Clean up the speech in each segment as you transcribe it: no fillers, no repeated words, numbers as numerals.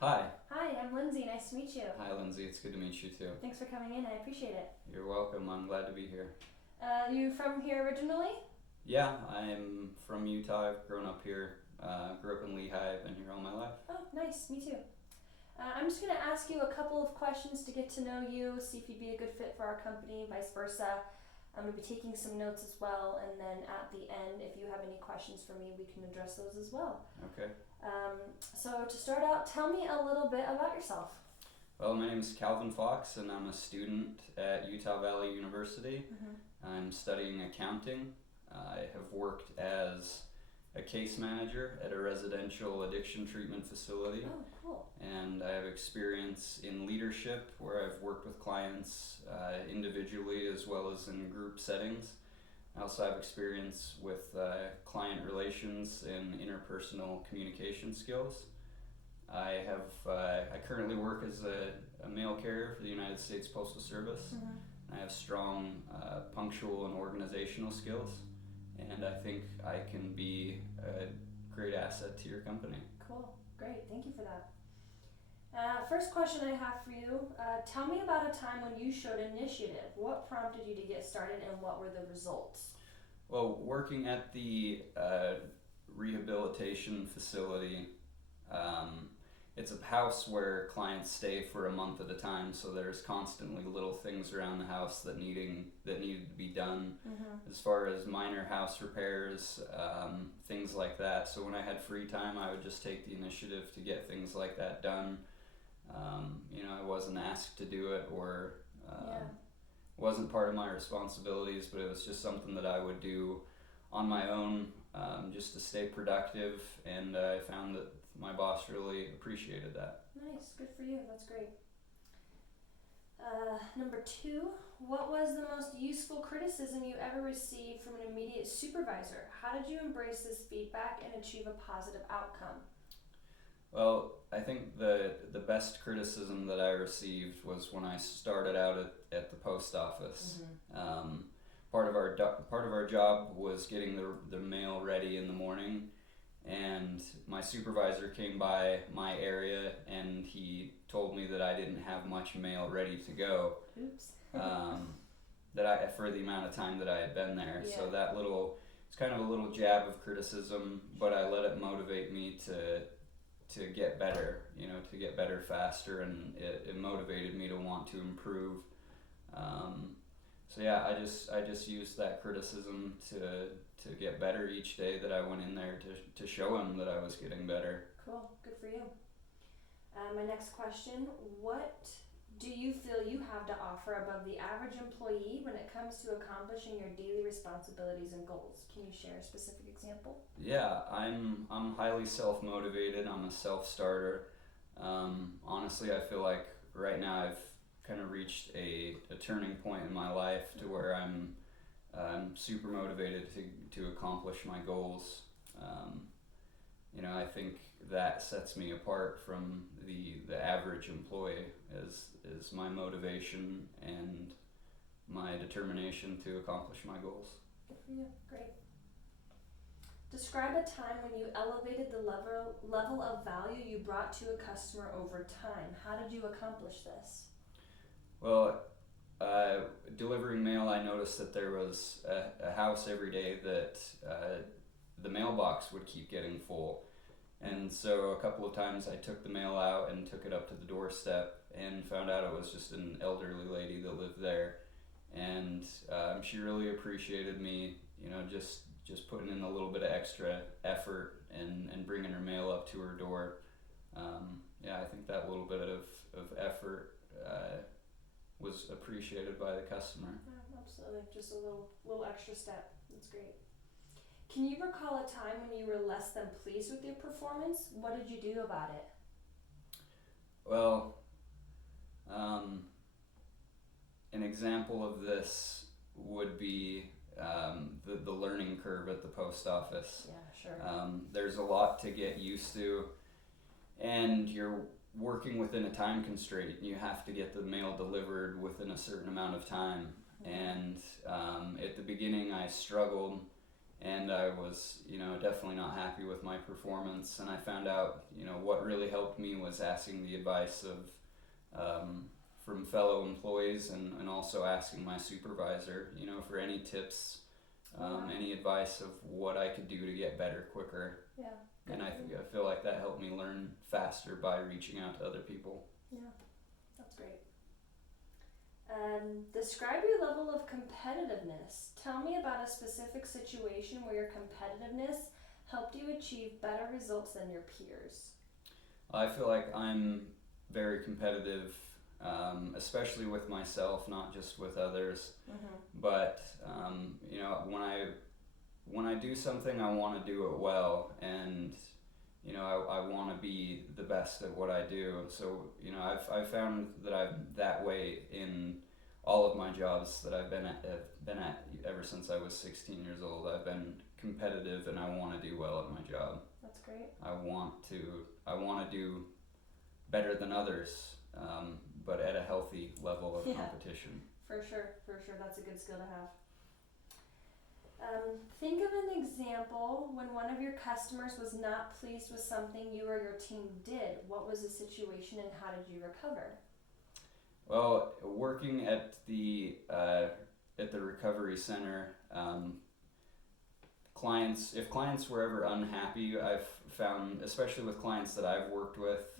Hi. Hi, I'm Lindsay. Nice to meet you. Hi, Lindsay. It's good to meet you too. Thanks for coming in. I appreciate it. You're welcome. I'm glad to be here. You from here originally? Yeah, I'm from Utah. I've grown up here. Grew up in Lehigh. I've been here all my life. Oh, nice. Me too. I'm just going to ask you a couple of questions to get to know you, see if you'd be a good fit for our company, vice versa. I'm going to be taking some notes as well, and then at the end, if you have any questions for me, we can address those as well. Okay. So, to start out, tell me a little bit about yourself. Well, my name is Calvin Fox, and I'm a student at Utah Valley University. Mm-hmm. I'm studying accounting. I have worked as a case manager at a residential addiction treatment facility. Oh, cool. And I have experience in leadership where I've worked with clients individually as well as in group settings. I also have experience with client relations and interpersonal communication skills. I currently work as a mail carrier for the United States Postal Service. Mm-hmm. I have strong punctual and organizational skills, and I think I can be a great asset to your company. Cool. Great. Thank you for that. First question I have for you, tell me about a time when you showed initiative. What prompted you to get started and what were the results? Well, working at the rehabilitation facility, it's a house where clients stay for a month at a time, so there's constantly little things around the house that needed to be done, Mm-hmm. as far as minor house repairs, things like that. So when I had free time, I would just take the initiative to get things like that done. I wasn't asked to do it or Yeah. wasn't part of my responsibilities, but it was just something that I would do on my own, just to stay productive, and I found that my boss really appreciated that. Nice. Good for you. That's great. Number two, what was the most useful criticism you ever received from an immediate supervisor? How did you embrace this feedback and achieve a positive outcome? Well, I think the best criticism that I received was when I started out at the post office. Mm-hmm. Part of our job was getting the mail ready in the morning, and my supervisor came by my area and he told me that I didn't have much mail ready to go. Oops. That I for the amount of time that I had been there. Yeah. So that little it's kind of a little jab of criticism, but I let it motivate me to get better, to get better faster, and it motivated me to want to improve. So yeah, I just used that criticism to get better each day that I went in there to show him that I was getting better. Cool. Good for you. My next question, what do you feel you have to offer above the average employee when it comes to accomplishing your daily responsibilities and goals? Can you share a specific example? Yeah, I'm highly self motivated. I'm a self starter. Honestly, I feel like right now I've kind of reached a turning point in my life to where I'm super motivated to accomplish my goals. I think that sets me apart from the average employee is my motivation and my determination to accomplish my goals. Good for you. Great. Describe a time when you elevated the level of value you brought to a customer over time. How did you accomplish this? Well, delivering mail, I noticed that there was a house every day that the mailbox would keep getting full. And so a couple of times I took the mail out and took it up to the doorstep and found out it was just an elderly lady that lived there. And she really appreciated me, just putting in a little bit of extra effort and bringing her mail up to her door. I think that little bit of effort was appreciated by the customer. Yeah, absolutely. Just a little extra step. That's great. Can you recall a time when you were less than pleased with your performance? What did you do about it? Well, an example of this would be the learning curve at the post office. Yeah, sure. There's a lot to get used to, and you're working within a time constraint. You have to get the mail delivered within a certain amount of time. And at the beginning, I struggled, and I was, definitely not happy with my performance. And I found out, what really helped me was asking the advice of from fellow employees, and also asking my supervisor, for any tips, any advice of what I could do to get better quicker. Yeah. And I feel like that helped me learn faster by reaching out to other people. Yeah, that's great. Describe your level of competitiveness. Tell me about a specific situation where your competitiveness helped you achieve better results than your peers. I feel like I'm very competitive, especially with myself, not just with others. But when I do something, I want to do it well, and I want to be the best at what I do. So I've found that I'm that way in all of my jobs that I've been at ever since I was 16 years old. I've been competitive, and I want to do well at my job. That's great. I want to do better than others, but at a healthy level of competition. For sure, that's a good skill to have. Think of an example when one of your customers was not pleased with something you or your team did. What was the situation and how did you recover? Well, working at the recovery center, if clients were ever unhappy, I've found, especially with clients that I've worked with,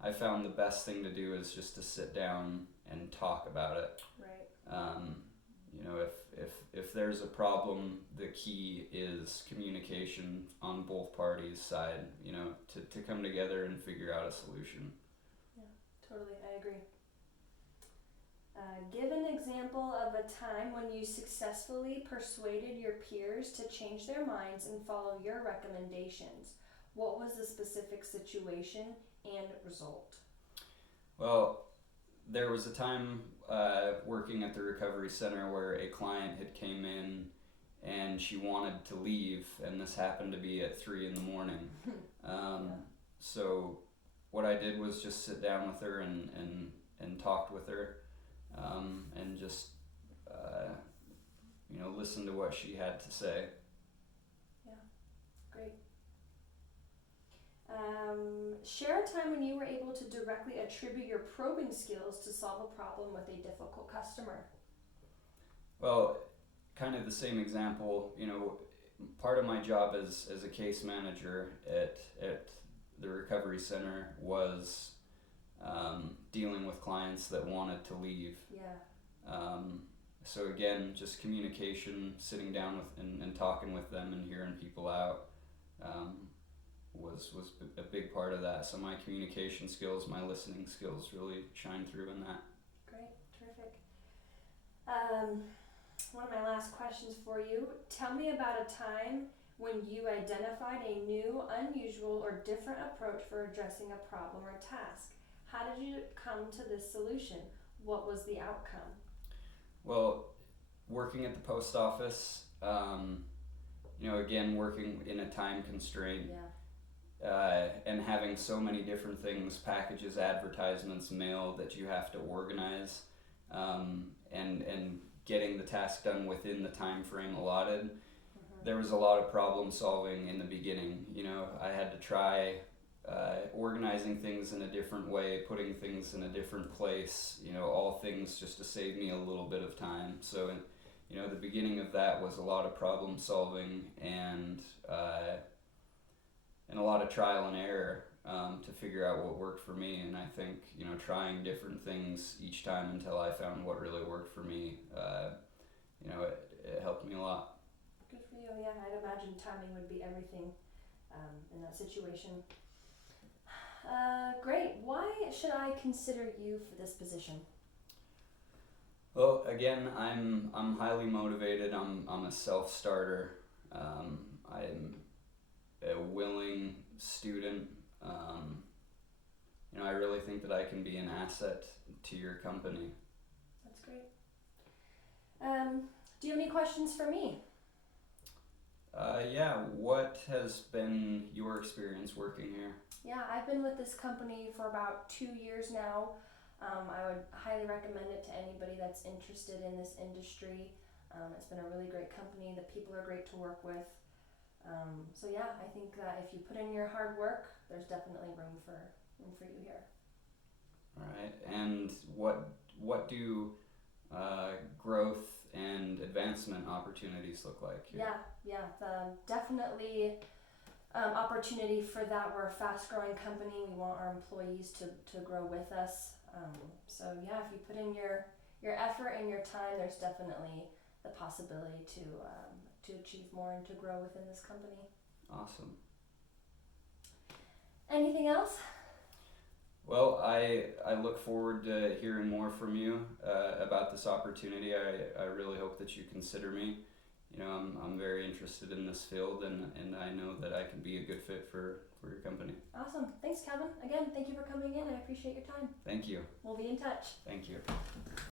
I found the best thing to do is just to sit down and talk about it. Right. If there's a problem, the key is communication on both parties' side, to come together and figure out a solution. Yeah, totally, I agree. Give an example of a time when you successfully persuaded your peers to change their minds and follow your recommendations. What was the specific situation and result? Well, there was a time working at the recovery center where a client had came in and she wanted to leave, and this happened to be at 3 a.m. So what I did was just sit down with her and talked with her, and just listen to what she had to say. Yeah, great. Share a time when you were able to directly attribute your probing skills to solve a problem with a difficult customer. Well, kind of the same example, part of my job as a case manager at the recovery center was dealing with clients that wanted to leave. Yeah. So again, just communication, sitting down with and talking with them and hearing people out was a big part of that. So my communication skills, my listening skills really shine through in that. Great, terrific. One of my last questions for you. Tell me about a time when you identified a new, unusual, or different approach for addressing a problem or task. How did you come to this solution? What was the outcome? Well, working at the post office, again, working in a time constraint. Yeah. And having so many different things, packages, advertisements, mail that you have to organize, and getting the task done within the time frame allotted. There was a lot of problem solving in the beginning. I had to try organizing things in a different way, putting things in a different place, all things just to save me a little bit of time. So, the beginning of that was a lot of problem solving and a lot of trial and error to figure out what worked for me. And I think, trying different things each time until I found what really worked for me, it helped me a lot. Good for you. Yeah, I'd imagine timing would be everything in that situation. Great. Why should I consider you for this position? Well, again, I'm highly motivated. I'm a self-starter. I'm a willing student. I really think that I can be an asset to your company. That's great. Do you have any questions for me? Yeah. What has been your experience working here? Yeah, I've been with this company for about 2 years now. I would highly recommend it to anybody that's interested in this industry. It's been a really great company. The people are great to work with. So yeah, I think that if you put in your hard work, there's definitely room for you here. All right. And what do growth and advancement opportunities look like here? Definitely opportunity for that. We're a fast growing company. We want our employees to grow with us. So yeah, if you put in your effort and your time, there's definitely the possibility to achieve more and to grow within this company. Awesome. Anything else? Well, I look forward to hearing more from you about this opportunity. I really hope that you consider me. You know, I'm very interested in this field, and I know that I can be a good fit for your company. Awesome. Thanks, Kevin. Again, thank you for coming in. I appreciate your time. Thank you. We'll be in touch. Thank you.